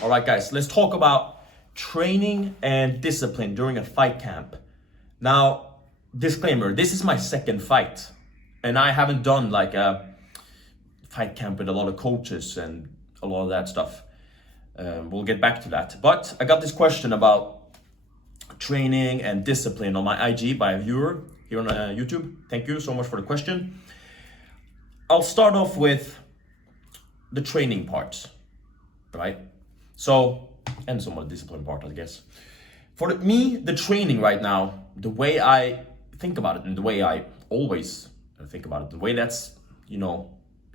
All right, guys, let's talk about training and discipline during a fight camp. Now, disclaimer, this is my second fight, and I haven't done like a fight camp with a lot of coaches and a lot of that stuff. We'll get back to that. But I got this question about training and discipline on my IG by a viewer here on YouTube. Thank you so much for the question. I'll start off with the training part, right? So, and some of the discipline part, I guess. For me, the training right now, the way I think about it and the way I always think about it, the way that's, you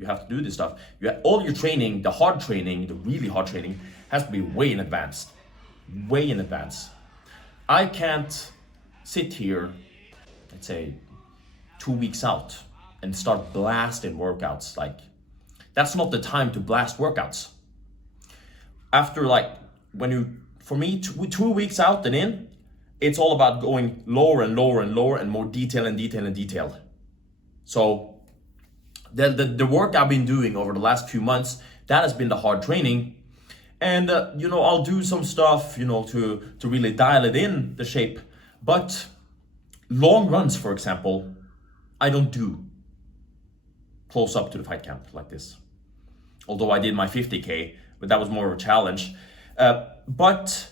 have to do this stuff. All your training, the hard training, the really hard training, has to be way in advance. Way in advance. I can't sit here, let's say, 2 weeks out and start blasting workouts. Like, that's not the time to blast workouts. After for me, 2 weeks out and in, it's all about going lower and lower and lower and more detail and detail and detail. So the work I've been doing over the last few months, that has been the hard training. And, I'll do some stuff, to really dial it in, the shape. But long runs, for example, I don't do close up to the fight camp like this. Although I did my 50K, but that was more of a challenge. But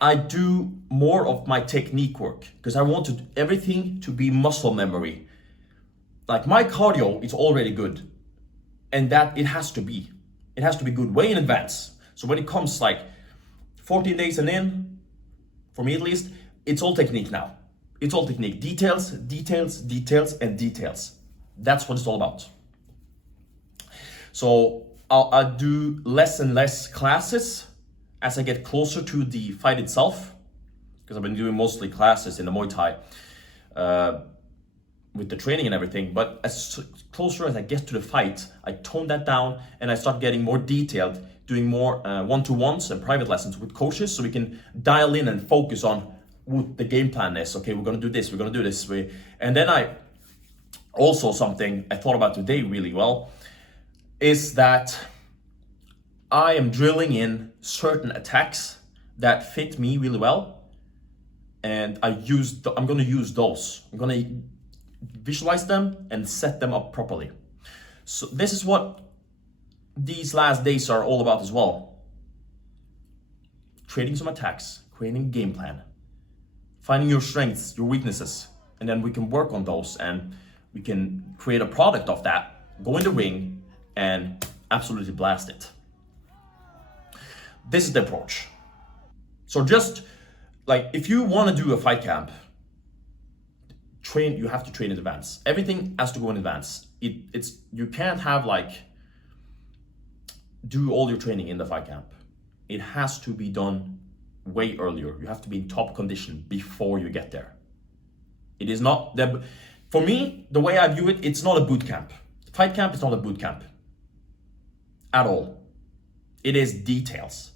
I do more of my technique work because I want everything to be muscle memory. Like my cardio is already good, and that it has to be good way in advance. So when it comes like 14 days and in, for me at least, it's all technique now. It's all technique, details, details, details, and details. That's what it's all about. So I'll do less and less classes as I get closer to the fight itself, because I've been doing mostly classes in the Muay Thai with the training and everything. But as closer as I get to the fight, I tone that down and I start getting more detailed, doing more one-to-ones and private lessons with coaches, so we can dial in and focus on what the game plan is. Okay, we're gonna do this, we're gonna do this way. And then something I thought about today really well is that I am drilling in certain attacks that fit me really well, and I'm gonna use those. I'm gonna visualize them and set them up properly. So this is what these last days are all about as well. Creating some attacks, creating a game plan, finding your strengths, your weaknesses, and then we can work on those and we can create a product of that, go in the ring and absolutely blast it. This is the approach. So just like if you want to do a fight camp, you have to train in advance. Everything has to go in advance. You can't have do all your training in the fight camp. It has to be done way earlier. You have to be in top condition before you get there. It is not for me, the way I view it, it's not a boot camp. Fight camp is not a boot camp at all. It is details.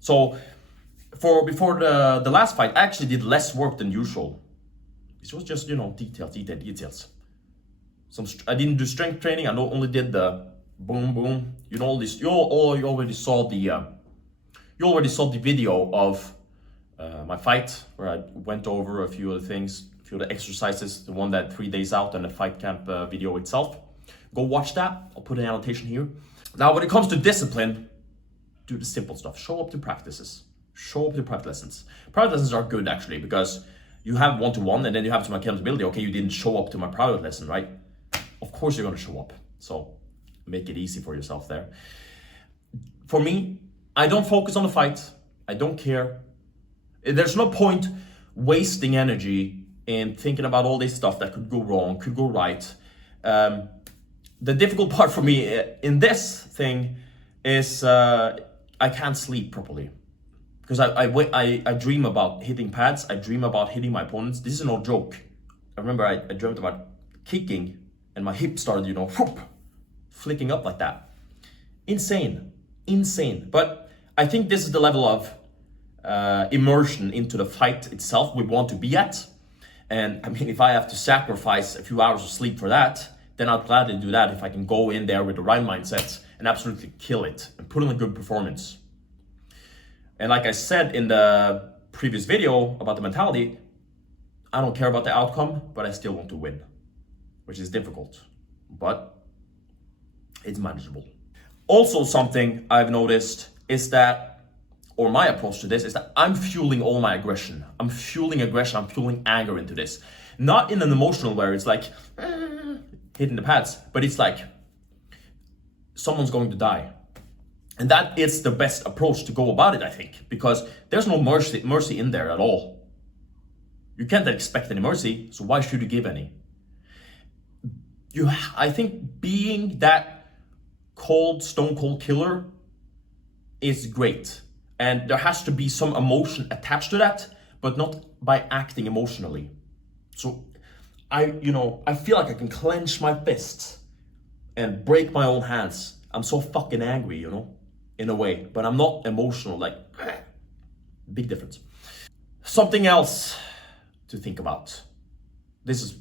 So before the last fight, I actually did less work than usual. It was just, details. I didn't do strength training. I only did the boom, boom. All this. You already saw the video of my fight where I went over a few of the things, a few of the exercises, the one that 3 days out, and the fight camp video itself. Go watch that. I'll put an annotation here. Now, when it comes to discipline, do the simple stuff. Show up to practices. Show up to private lessons. Private lessons are good actually because you have one-to-one and then you have some accountability. Okay, you didn't show up to my private lesson, right? Of course you're gonna show up. So make it easy for yourself there. For me, I don't focus on the fight. I don't care. There's no point wasting energy in thinking about all this stuff that could go wrong, could go right. The difficult part for me in this thing is I can't sleep properly. Because I dream about hitting pads. I dream about hitting my opponents. This is no joke. I remember I dreamt about kicking and my hip started, whoop, flicking up like that. Insane. But I think this is the level of immersion into the fight itself we want to be at. And I mean, if I have to sacrifice a few hours of sleep for that, then I'll gladly do that if I can go in there with the right mindset and absolutely kill it and put on a good performance. And like I said in the previous video about the mentality, I don't care about the outcome, but I still want to win, which is difficult, but it's manageable. Also, something I've noticed is that, or my approach to this is that I'm fueling all my aggression. I'm fueling anger into this. Not in an emotional where it's like hitting the pads, but it's like someone's going to die. And that is the best approach to go about it, I think, because there's no mercy in there at all. You can't expect any mercy, so why should you give any? I think being that stone cold killer is great. And there has to be some emotion attached to that, but not by acting emotionally. So I feel like I can clench my fists and break my own hands. I'm so fucking angry, in a way, but I'm not emotional, like, big difference. Something else to think about. This is,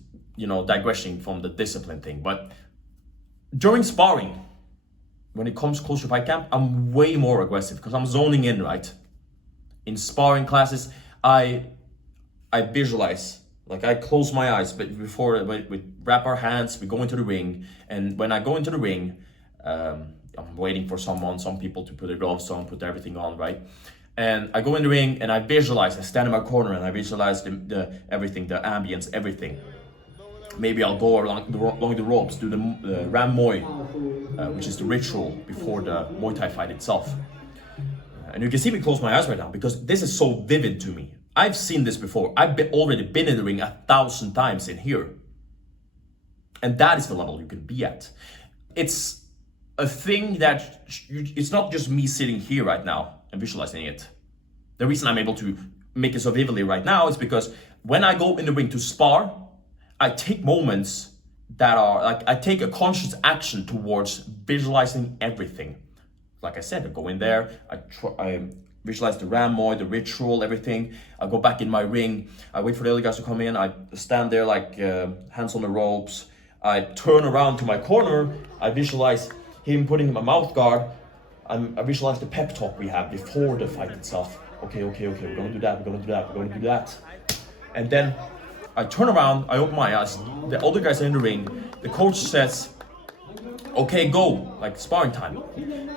digressing from the discipline thing, but during sparring, when it comes close to fight camp, I'm way more aggressive because I'm zoning in, right? In sparring classes, I visualize, like I close my eyes, but before we wrap our hands, we go into the ring, and when I go into the ring, I'm waiting for some people to put their gloves on, put everything on, right? And I go in the ring and I visualize, I stand in my corner and I visualize the everything, the ambience, everything. Maybe I'll go along the ropes, do the Ram Muay, which is the ritual before the Muay Thai fight itself. And you can see me close my eyes right now because this is so vivid to me. I've seen this before. I've already been in the ring 1,000 times in here. And that is the level you can be at. It's a thing that, it's not just me sitting here right now and visualizing it. The reason I'm able to make it so vividly right now is because when I go in the ring to spar, I take moments that are like, I take a conscious action towards visualizing everything. Like I said, I go in there, I visualize the Ram Muay, the ritual, everything. I go back in my ring, I wait for the other guys to come in, I stand there like hands on the ropes. I turn around to my corner, I visualize him putting my mouth guard. I visualize the pep talk we have before the fight itself. Okay, we're gonna do that. And then I turn around, I open my eyes, the other guys are in the ring, the coach says, okay, go, like sparring time.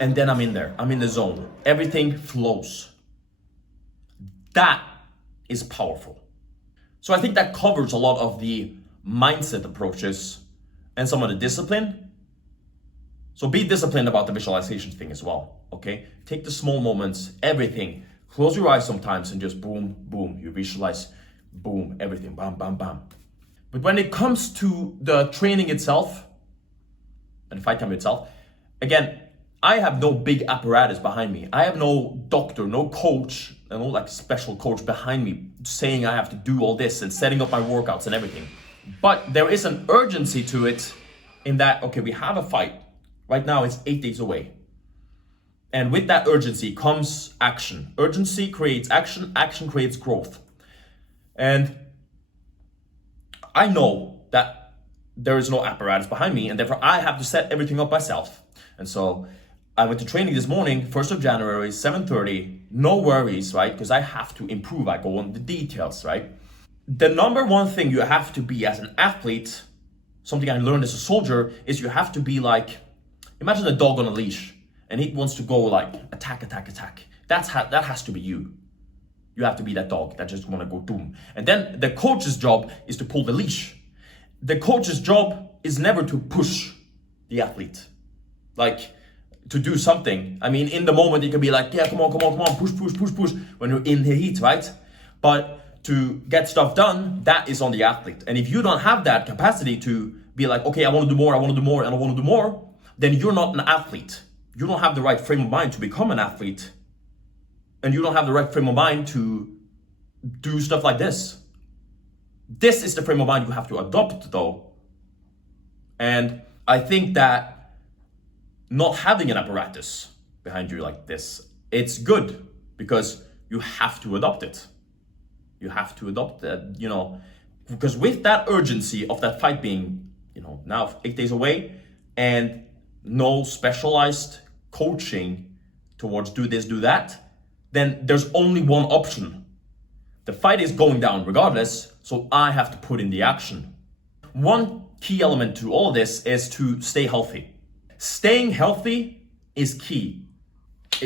And then I'm in there, I'm in the zone. Everything flows. That is powerful. So I think that covers a lot of the mindset approaches and some of the discipline. So be disciplined about the visualization thing as well, okay? Take the small moments, everything. Close your eyes sometimes and just boom, boom. You visualize, boom, everything, bam, bam, bam. But when it comes to the training itself and fight camp itself, again, I have no big apparatus behind me. I have no doctor, no coach, and no like special coach behind me saying I have to do all this and setting up my workouts and everything. But there is an urgency to it in that, okay, we have a fight. Right now it's 8 days away. And with that urgency comes action. Urgency creates action, action creates growth. And I know that there is no apparatus behind me, and therefore I have to set everything up myself. And so I went to training this morning, 1st of January, 7:30, no worries, right? Because I have to improve, I go on the details, right? The number one thing you have to be as an athlete, something I learned as a soldier, is you have to be like, imagine a dog on a leash, and it wants to go like attack. That has to be you. You have to be that dog that just want to go boom. And then the coach's job is to pull the leash. The coach's job is never to push the athlete, like to do something. I mean, in the moment, it can be like, yeah, come on, push, when you're in the heat, right? But to get stuff done, that is on the athlete. And if you don't have that capacity to be like, okay, I want to do more, then you're not an athlete. You don't have the right frame of mind to become an athlete. And you don't have the right frame of mind to do stuff like this. This is the frame of mind you have to adopt though. And I think that not having an apparatus behind you like this, it's good because you have to adopt it. You have to adopt that, because with that urgency of that fight being, now 8 days away and no specialized coaching towards do this, do that, then there's only one option. The fight is going down regardless, so I have to put in the action. One key element to all of this is to stay healthy. Staying healthy is key.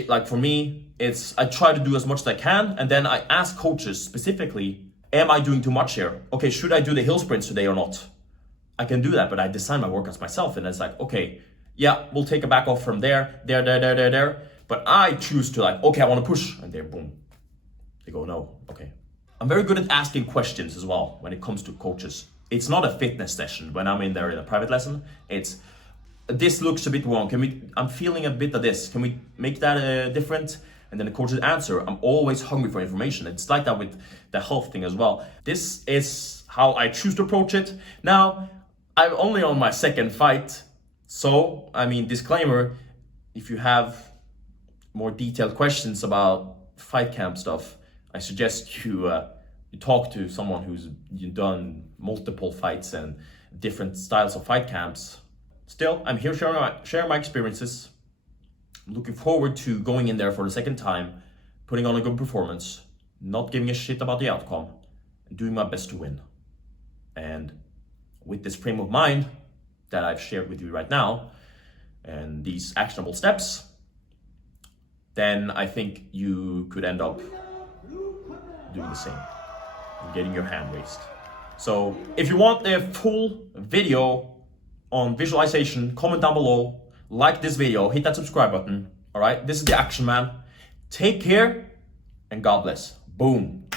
Like for me, I try to do as much as I can, and then I ask coaches specifically, am I doing too much here? Okay, should I do the hill sprints today or not? I can do that, but I design my workouts myself, and it's like, okay, yeah, we'll take a back off from there. But I choose to like, okay, I want to push, and there, boom. They go, no, okay. I'm very good at asking questions as well when it comes to coaches. It's not a fitness session when I'm in there in a private lesson. It's, this looks a bit wrong. I'm feeling a bit of this. Can we make that different? And then the coach's answer, I'm always hungry for information. It's like that with the health thing as well. This is how I choose to approach it. Now, I'm only on my second fight. So, I mean, disclaimer, if you have more detailed questions about fight camp stuff, I suggest you talk to someone who's done multiple fights and different styles of fight camps. Still, I'm here sharing my experiences. I'm looking forward to going in there for the second time, putting on a good performance, not giving a shit about the outcome, and doing my best to win. And with this frame of mind that I've shared with you right now, and these actionable steps, then I think you could end up doing the same, getting your hand raised. So if you want the full video on visualization, comment down below, like this video, hit that subscribe button. All right, this is the Action Man. Take care and God bless. Boom.